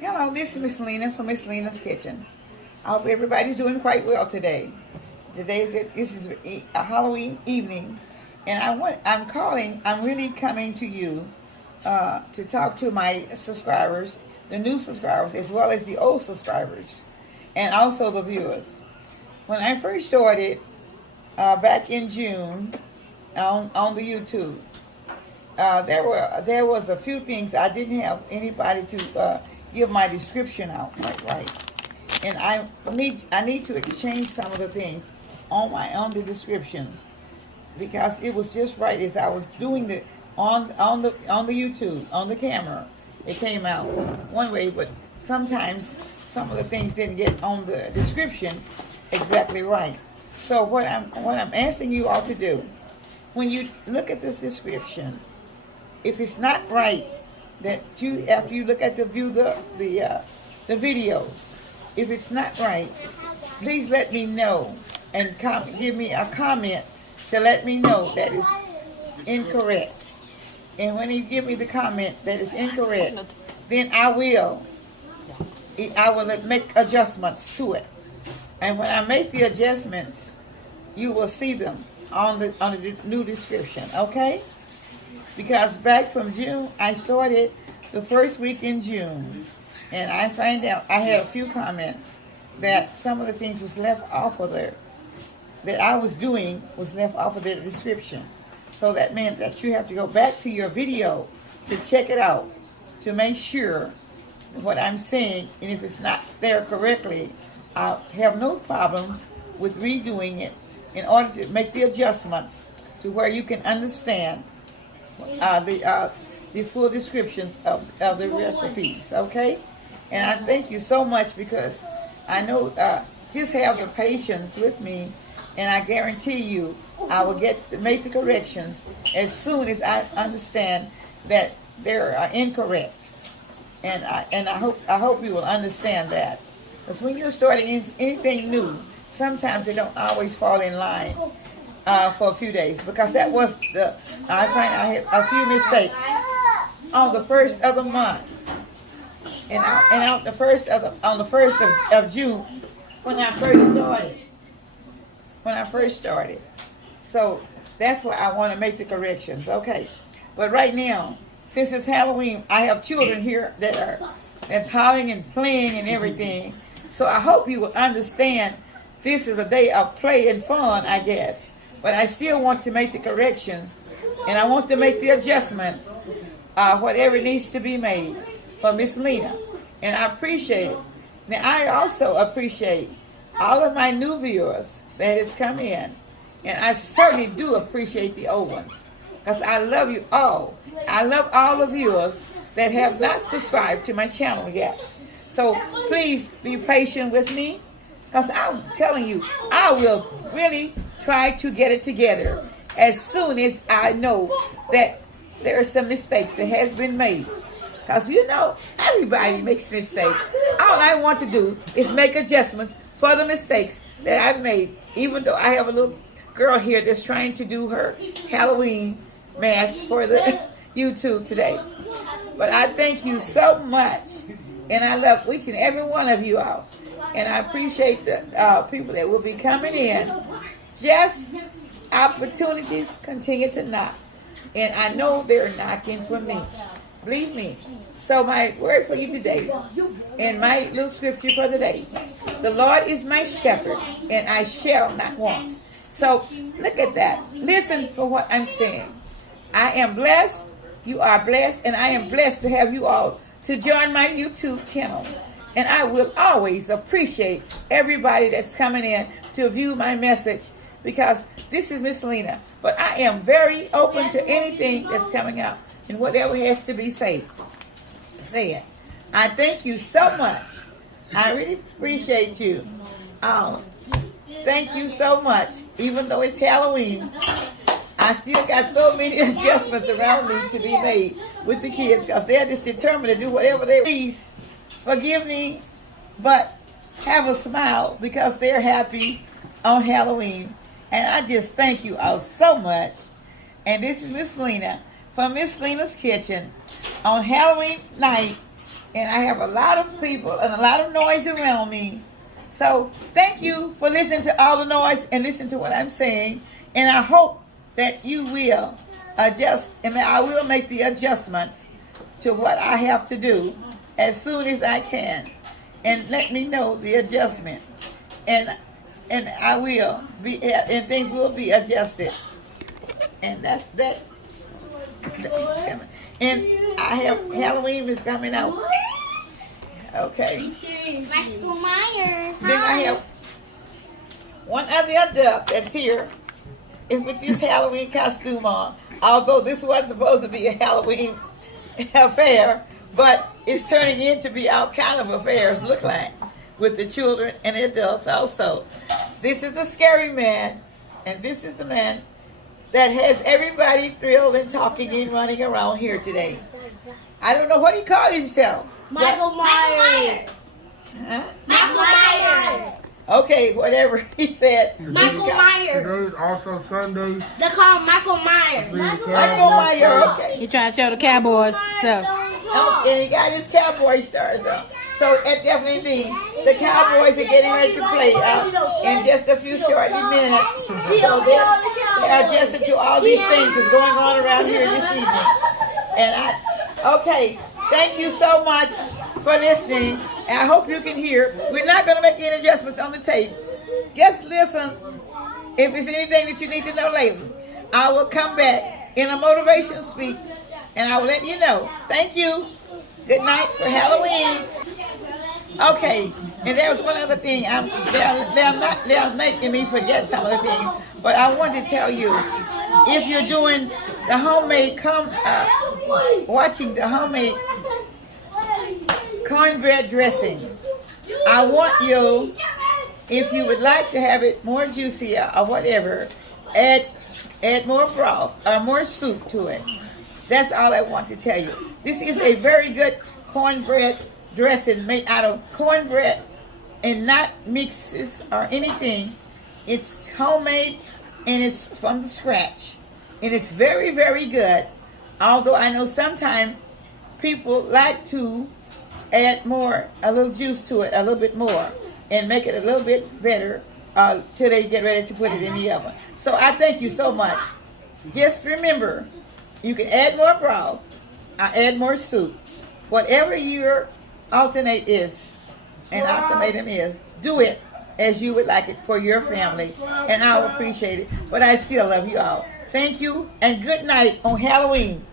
Hello, this is Miss Lena from Miss Lena's Kitchen. I hope everybody's doing quite well today. This is a Halloween evening, and I'm really coming to you to talk to my subscribers, the new subscribers, as well as the old subscribers, and also the viewers. When I first started back in June on the YouTube, there was a few things I didn't have anybody to give my description out right, and I need to exchange some of the things on the descriptions, because it was just right as I was doing it on the YouTube on the camera. It came out one way, but sometimes some of the things didn't get on the description exactly right. So what I'm asking you all to do, when you look at this description, if it's not right, after you look at the videos, if it's not right, please let me know and give me a comment to let me know that is incorrect. And when you give me the comment that is incorrect, then I will make adjustments to it. And when I make the adjustments, you will see them on the new description, okay? Because back from June, I started the first week in June, and I find out I had a few comments that some of the things was left off of there, that I was doing was left off of the description. So that meant that you have to go back to your video to check it out, to make sure what I'm saying, and if it's not there correctly, I'll have no problems with redoing it in order to make the adjustments to where you can understand the full descriptions of the recipes, okay? And I thank you so much, because I know, just have the patience with me, and I guarantee you I will make the corrections as soon as I understand that they're incorrect. And I hope you will understand that, because when you're starting anything new, sometimes they don't always fall in line for a few days, because I find I had a few mistakes on the first of the month, and on the first of June when I first started. So that's why I want to make the corrections, okay? But right now, since it's Halloween, I have children here that's hollering and playing and everything. So I hope you will understand this is a day of play and fun, I guess. But I still want to make the corrections, and I want to make the adjustments, whatever needs to be made for Miss Lena. And I appreciate it. Now, I also appreciate all of my new viewers that has come in. And I certainly do appreciate the old ones, because I love you all. I love all the viewers that have not subscribed to my channel yet. So please be patient with me, because I'm telling you, I will really try to get it together as soon as I know that there are some mistakes that has been made. Because everybody makes mistakes. All I want to do is make adjustments for the mistakes that I've made, even though I have a little girl here that's trying to do her Halloween mask for the YouTube today. But I thank you so much, and I love each and every one of you all, and I appreciate the people that will be coming in. Just opportunities continue to knock, and I know they're knocking for me, believe me. So my word for you today, and my little scripture for today: the Lord is my shepherd, and I shall not want. So look at that. Listen for what I'm saying. I am blessed. You are blessed. And I am blessed to have you all to join my YouTube channel. And I will always appreciate everybody that's coming in to view my message, because this is Miss Lena. But I am very open to anything that's coming up and whatever has to be said. I thank you so much. I really appreciate you. Thank you so much. Even though it's Halloween, I still got so many adjustments around me to be made with the kids, because they're just determined to do whatever they please. Forgive me, but have a smile, because they're happy on Halloween. And I just thank you all so much. And this is Miss Lena from Miss Lena's Kitchen on Halloween night and I have a lot of people and a lot of noise around me. So thank you for listening to all the noise and listen to what I'm saying. And I hope that you will adjust, and I will make the adjustments to what I have to do as soon as I can. And let me know the adjustment. And I will be, and things will be adjusted. And that's that. And I have Halloween is coming out. Okay. Michael Myers. Then I have one other adult that's here is with this Halloween costume on. Although this wasn't supposed to be a Halloween affair, but it's turning into be all kind of affairs look like with the children and the adults also. This is the scary man, and this is the man that has everybody thrilled and talking and running around here today. I don't know what he called himself. Michael Myers. Huh? Michael Myers. Okay, whatever he said. Michael Myers. Today is also Sunday. They call him Michael Myers. Michael Myers, okay. He trying to show the Cowboys stuff. Oh, and he got his cowboy stars on. So it definitely means the Cowboys are getting ready to play in just a few short minutes. So they're adjusted to all these things that's going on around here this evening. And okay, thank you so much for listening. And I hope you can hear. We're not going to make any adjustments on the tape. Just listen. If it's anything that you need to know later, I will come back in a motivation speech and I will let you know. Thank you. Good night for Halloween. Okay, and there was one other thing. They're making me forget some of the things, but I wanted to tell you, if you're doing the homemade, watching the homemade cornbread dressing, I want you, if you would like to have it more juicy or whatever, add more broth or more soup to it. That's all I want to tell you. This is a very good cornbread dressing made out of cornbread and not mixes or anything. It's homemade and it's from the scratch. And it's very, very good. Although I know sometimes people like to add more, a little juice to it, a little bit more, and make it a little bit better till they get ready to put it in the oven. So I thank you so much. Just remember, you can add more broth, or add more soup. Whatever your alternate is, and ultimatum is, do it as you would like it for your family, and I'll appreciate it. But I still love you all. Thank you, and good night on Halloween.